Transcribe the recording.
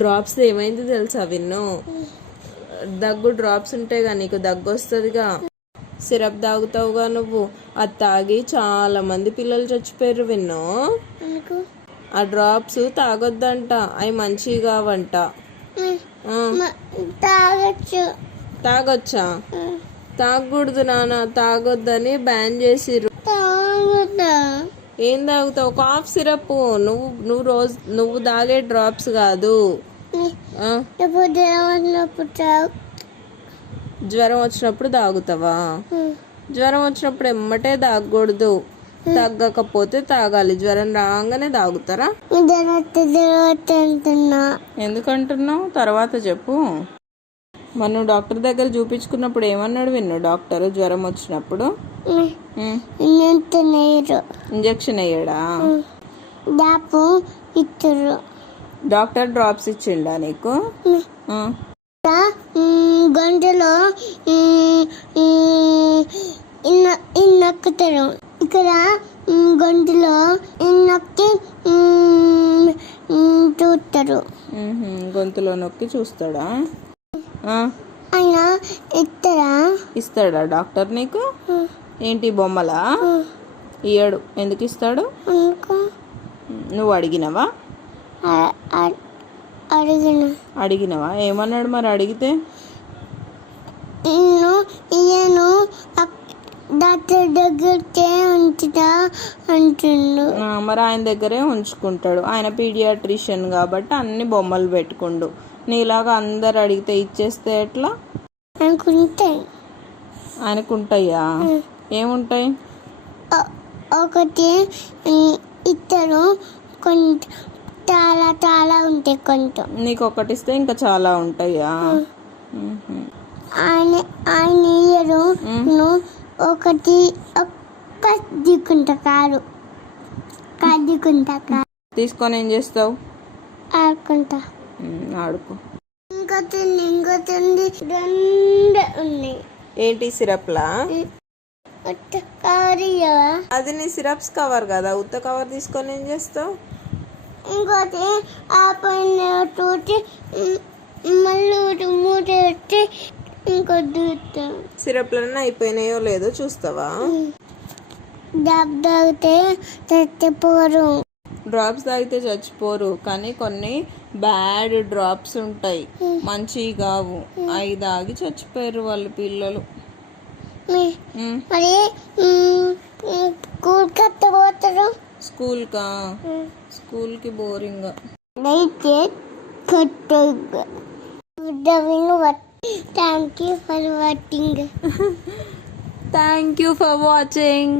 Drops ఏమైంది తెలుసా విన్ను? దగ్గు డ్రాప్స్ ఉంటాయిగా, నీకు దగ్గు వస్తుందిగా, సిరప్ తాగుతావుగా నువ్వు, అది తాగి చాలా మంది పిల్లలు చచ్చిపోయారు విన్ను. ఆ డ్రాప్స్ తాగొద్దంట, అవి మంచివి కావంట. తాగొచ్చా? తాగకూడదు నాన్న, తాగొద్దని బ్యాన్ చేసిర్రు. ఏం తాగుతావు? Cough syrup. నువ్వు తాగే డ్రాప్స్ కాదు. జ్వరం వచ్చినప్పుడు తాగుతావా? జ్వరం వచ్చినప్పుడు ఎమ్మటే తాగకూడదు, తగ్గకపోతే తాగాలి. జ్వరం రాగానే తాగుతారా? ఎందుకంటున్నావు? తర్వాత చెప్పు. మనం డాక్టర్ దగ్గర చూపించుకున్నప్పుడు ఏమన్నాడు విన్ను డాక్టర్? జ్వరం వచ్చినప్పుడు ఇంజక్షన్ వేయడా? డాక్టర్ డ్రాప్స్ ఇచ్చిండా నీకు? గంటలో నక్కుతారు ఇక్కడ, గొంతులో నొక్కి చూస్తారు. గొంతులో నొక్కి చూస్తాడా? ఆయన ఇస్తాడా డాక్టర్ నీకు? ఏంటి బొమ్మలా? ఇయ్యడు. ఎందుకు ఇస్తాడు? నువ్వు అడిగినవా? అడిగినవా? ఏమన్నాడు మరి అడిగితే? ఇయ్యను, డాక్టర్ దగ్గరే ఉంచుతా అంటుండు. మరి ఆయన దగ్గరే ఉంచుకుంటాడు. ఆయన పీడియాట్రిషియన్ కాబట్టి అన్ని బొమ్మలు పెట్టుకుండు. నీలాగా అందరు అడిగితే ఇచ్చేస్తే ఎట్లా? ఆయనకుంటాయా? ఏముంటాయి? ఒకటి ఇద్దరు, కొంచెం చాలా చాలా ఉంటాయి. కొంచెం నీకు ఒకటి ఇస్తే ఇంకా చాలా ఉంటాయా? ఆయన ఇయ్యరు. ఒకటి దిక్కుంటా కారు తీసుకొని ఏం చేస్తావు? ఆడుకుంటా. ఆడుకో. ఇంకోటి రెండు ఉన్నాయి. ఏంటి సిరప్లా? కవర్ అది నీ సిరప్స్ కవర్ కదా, ఉత్త కవర్ తీసుకొని ఏం చేస్తావు? ఇంకోటి ఆ పైన తోటి మళ్ళీ మూట పెట్టి ఇంకోటి సిరప్లన్నీ అయిపోయినాయో లేదో చూస్తావా? తాగితే చచ్చిపోరు. డ్రాప్స్ తాగితే చచ్చిపోరు, కానీ కొన్ని బ్యాడ్ డ్రాప్స్ ఉంటాయి, మంచివి కావు. అవి తాగి చచ్చిపోయారు వాళ్ళ పిల్లలు. మరి పోతారు స్కూల్కా? స్కూల్కి boring. Thank you for watching. Thank you for watching.